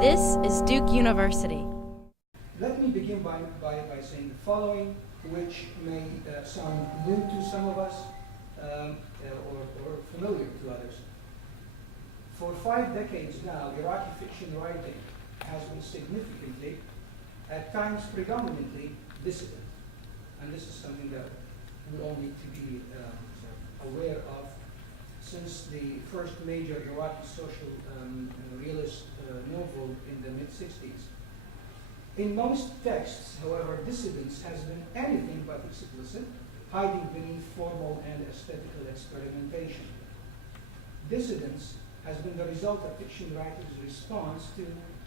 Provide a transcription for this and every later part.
This is Duke University. Let me begin by saying the following, which may sound new to some of us or familiar to others. For 5 decades now, Iraqi fiction writing has been significantly, at times predominantly, dissident. And this is something that we all need to be aware of, since the first major Iraqi social realist novel in the mid-60s. In most texts, however, dissidence has been anything but explicit, hiding beneath formal and aesthetical experimentation. Dissidence has been the result of fiction writers' response to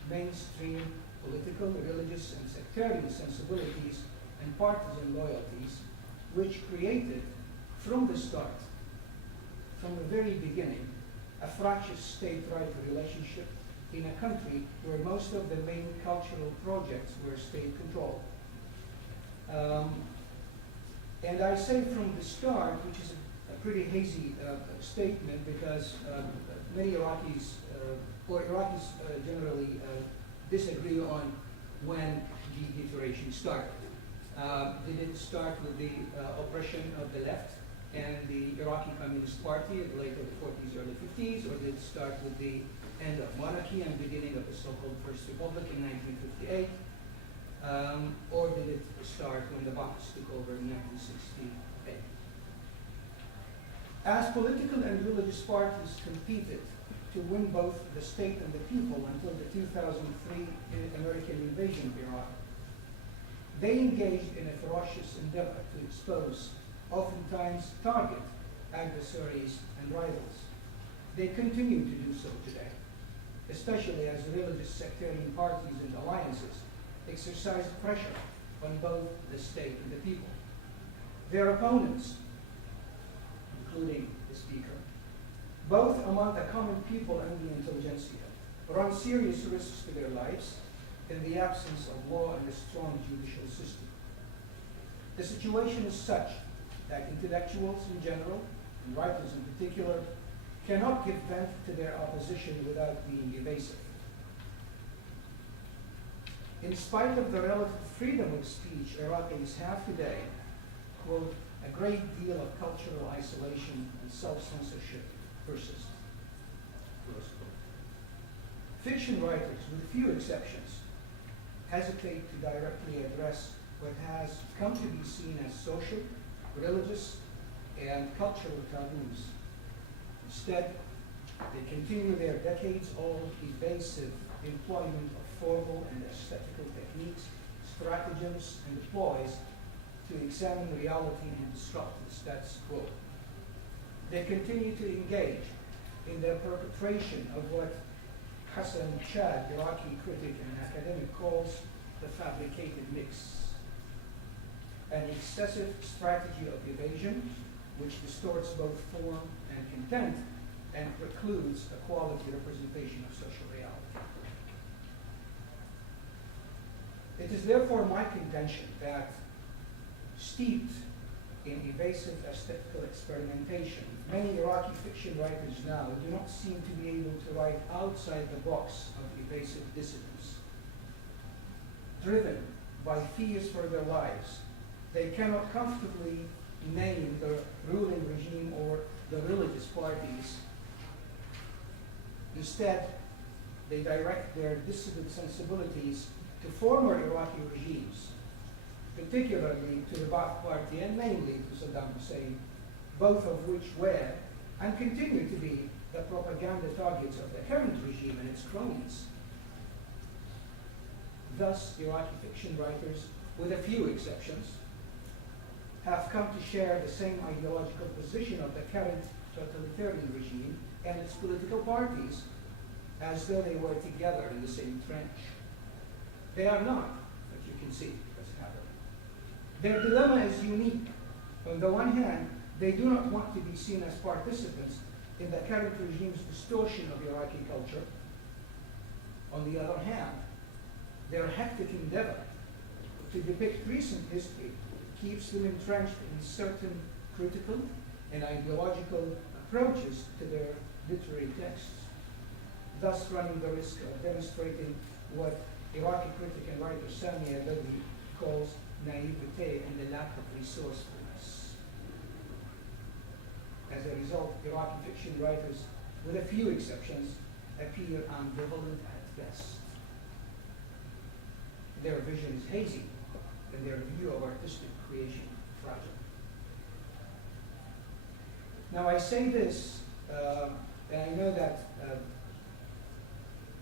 mainstream political, religious, and sectarian sensibilities and partisan loyalties, which created, from the start, from the very beginning, a fractious state-right relationship in a country where most of the main cultural projects were state-controlled. And I say from the start, which is a pretty hazy statement, because many Iraqis, or Iraqis generally, disagree on when the deterioration started. Did it start with the oppression of the left and the Iraqi Communist Party in the late 40s, early 50s, or did it start with the end of monarchy and beginning of the so-called First Republic in 1958, or did it start when the Ba'aths took over in 1968? As political and religious parties competed to win both the state and the people until the 2003 American invasion of Iraq, they engaged in a ferocious endeavor to expose, oftentimes target, adversaries and rivals. They continue to do so today, especially as religious sectarian parties and alliances exercise pressure on both the state and the people. Their opponents, including the speaker, both among the common people and the intelligentsia, run serious risks to their lives in the absence of law and a strong judicial system. The situation is such that intellectuals in general, and writers in particular, cannot give vent to their opposition without being evasive. In spite of the relative freedom of speech Iraqis have today, quote, a great deal of cultural isolation and self-censorship persist. Fiction writers, with few exceptions, hesitate to directly address what has come to be seen as social, religious, and cultural taboos. Instead, they continue their decades-old evasive employment of formal and aesthetical techniques, stratagems, and ploys to examine reality and disrupt the status quo. They continue to engage in the perpetration of what Hassan Chad, Iraqi critic and academic, calls the fabricated mix, an excessive strategy of evasion which distorts both form and content and precludes a quality representation of social reality. It is therefore my contention that, steeped in evasive aesthetical experimentation, many Iraqi fiction writers now do not seem to be able to write outside the box of evasive dissidence. Driven by fears for their lives, they cannot comfortably name the ruling regime or the religious parties. Instead, they direct their dissident sensibilities to former Iraqi regimes, particularly to the Ba'ath Party and mainly to Saddam Hussein, both of which were and continue to be the propaganda targets of the current regime and its cronies. Thus, Iraqi fiction writers, with a few exceptions, have come to share the same ideological position of the current totalitarian regime and its political parties, as though they were together in the same trench. They are not, but you can see what's happening. Their dilemma is unique. On the one hand, they do not want to be seen as participants in the current regime's distortion of Iraqi culture. On the other hand, their hectic endeavor to depict recent history keeps them entrenched in certain critical and ideological approaches to their literary texts. thus running the risk of demonstrating what Iraqi critic and writer Sami al-Badwi calls naivete and the lack of resourcefulness. As a result, Iraqi fiction writers, with a few exceptions, appear ambivalent at best. Their vision is hazy, and their view of artistic creation fragile. Now I say this, and I know that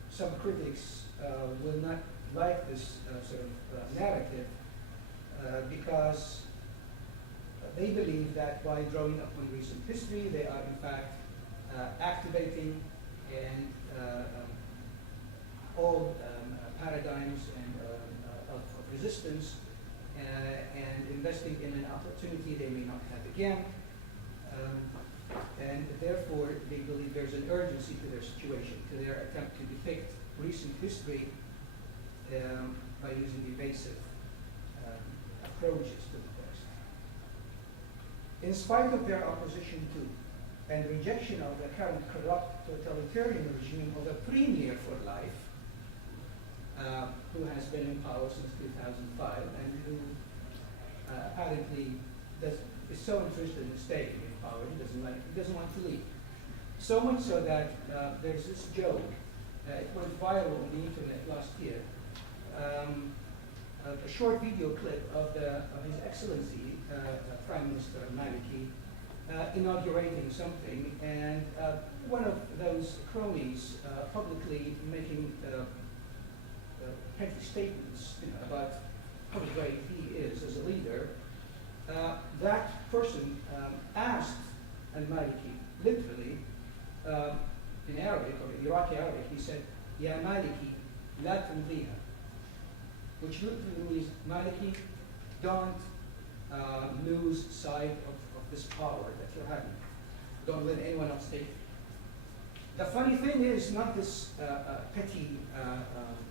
some critics will not like this sort of narrative because they believe that by drawing upon recent history, they are in fact activating and all paradigms and of resistance and investing in an opportunity they may not have again. And therefore, they believe there's an urgency to their situation, to their attempt to depict recent history by using evasive approaches to the text. In spite of their opposition to and rejection of the current corrupt totalitarian regime of a premier for life, who has been in power since 2005 and who apparently is so interested in staying in power, he doesn't want to leave. So much so that there's this joke, it went viral on the internet last year, a short video clip of His Excellency, Prime Minister Maliki, inaugurating something, and one of those cronies publicly making petty statements about how great he is as a leader. That person asked al-Maliki, literally, in Arabic, or in Iraqi Arabic, he said, Ya Maliki, la tumdiha, which literally means, Maliki, don't lose sight of this power that you're having. Don't let anyone else take it. The funny thing is not this petty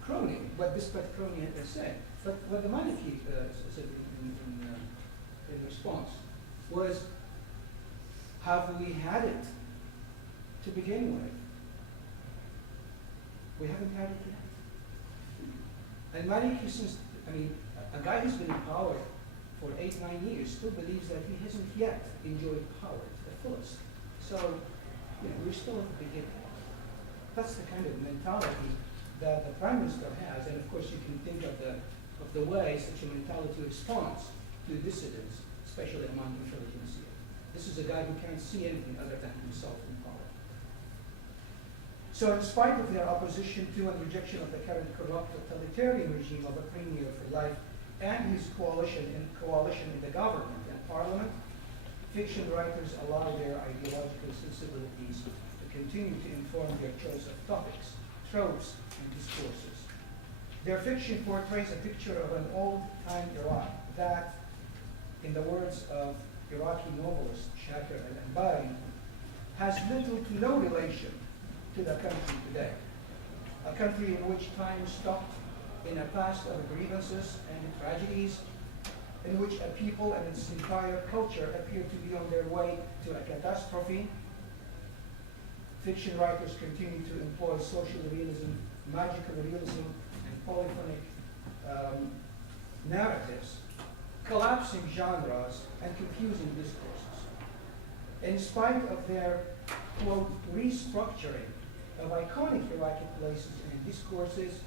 crony, what this petty crony has said, but what the Maliki said in response was, have we had it to begin with? We haven't had it yet. And Maliki, a guy who's been in power for 8-9 years still believes that he hasn't yet enjoyed power to the fullest. So, we're still at the beginning. That's the kind of mentality that the Prime Minister has, and of course you can think of the way such a mentality responds to dissidents, especially among intelligentsia. This is a guy who can't see anything other than himself in power. So in spite of their opposition to and rejection of the current corrupt totalitarian regime of a premier for life and his coalition in the government and parliament, fiction writers allow their ideological sensibilities to continue to inform their choice of topics, tropes, and discourses. Their fiction portrays a picture of an old-time Iraq that, in the words of Iraqi novelist Shakir al-Anbari, has little to no relation to the country today. A country in which time stopped in a past of grievances and tragedies, in which a people and its entire culture appear to be on their way to a catastrophe. Fiction writers continue to employ social realism, magical realism, and polyphonic narratives, collapsing genres and confusing discourses. In spite of their, quote, restructuring of iconic Iraqi places and discourses,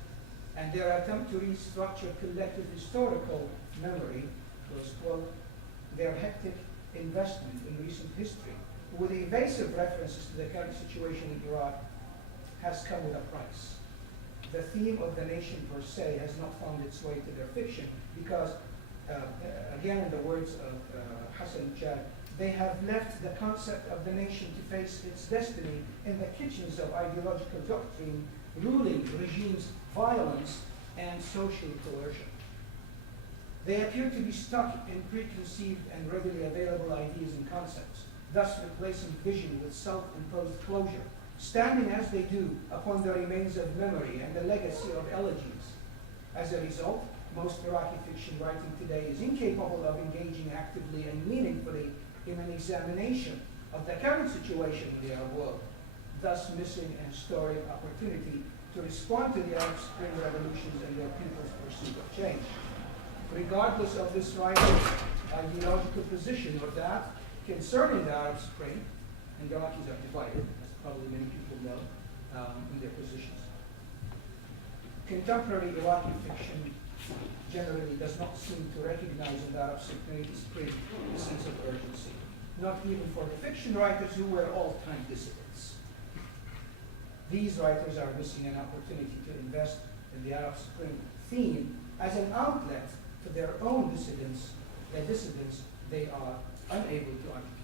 and their attempt to restructure collective historical memory, close quote, their hectic investment in recent history, with evasive references to the current situation in Iraq, has come with a price. The theme of the nation per se has not found its way to their fiction because, again in the words of Hassan Chad, they have left the concept of the nation to face its destiny in the kitchens of ideological doctrine, ruling regimes, violence, and social coercion. They appear to be stuck in preconceived and readily available ideas and concepts, thus replacing vision with self-imposed closure, standing as they do upon the remains of memory and the legacy of elegies. As a result, most Iraqi fiction writing today is incapable of engaging actively and meaningfully in an examination of the current situation in the Arab world, thus missing an historic opportunity to respond to the Arab Spring revolutions and their people's pursuit of change. Regardless of this writer's ideological position or that concerning the Arab Spring, and the Iraqis are divided, as probably many people know, in their positions. Contemporary Iraqi fiction generally does not seem to recognize in the Arab Spring a sense of urgency, not even for the fiction writers who were all-time dissidents. These writers are missing an opportunity to invest in the Arab Spring theme as an outlet to their own dissidents, the dissidents they are unable to articulate.